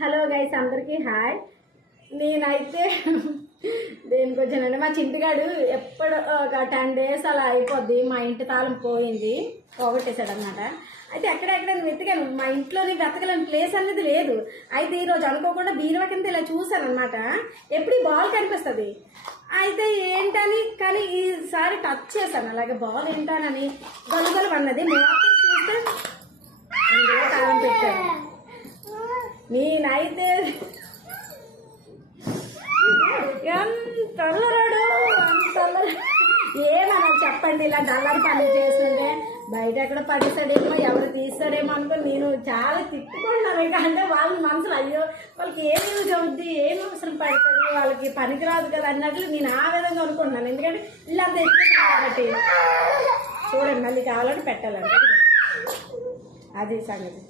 Hello guys, అందరికీ hi. నేనైతే దేనికి వచ్చానండి, మా చింటిగాడు ఎప్పుడు ఒక 10 days అలా అయిపోద్ది. మా ఇంటి తాళం పోయింది, పోగొట్టేశాడు అనమాట. అయితే ఎక్కడెక్కడ వెతికాను, మా ఇంట్లోని వెతకలేని ప్లేస్ అనేది లేదు. అయితే ఈరోజు అనుకోకుండా బీరువా కింద ఇలా చూశాను అనమాట. ఎప్పుడు బాల్ కనిపిస్తుంది, అయితే ఏంటని కానీ ఈసారి టచ్ చేశాను. అలాగే బాల్ ఏంటానని గొలుగొలు అన్నది మోసం చూస్తే ఇందులో తాళం పెట్టాను. నేనైతే ఎంత ఏమన్నా చెప్పండి, ఇలా డల్లర్ పని చేస్తుంటే బయట ఎక్కడ పడేస్తాడేమో, ఎవరు తీస్తాడేమో అనుకుని నేను చాలా తిట్టుకున్నాను. అంటే వాళ్ళ మనసులో అయ్యో వాళ్ళకి ఏం యూజ్ అవుద్ది, ఏం అవసరం పడుతుంది, వాళ్ళకి పనికిరాదు కదా అన్నట్లు నేను ఆ విధంగా అనుకుంటున్నాను. ఎందుకంటే ఇల్లంతా ఎక్కువ కాబట్టి చూడండి, మళ్ళీ కావాలంటే పెట్టాలంటే అది సంగతి.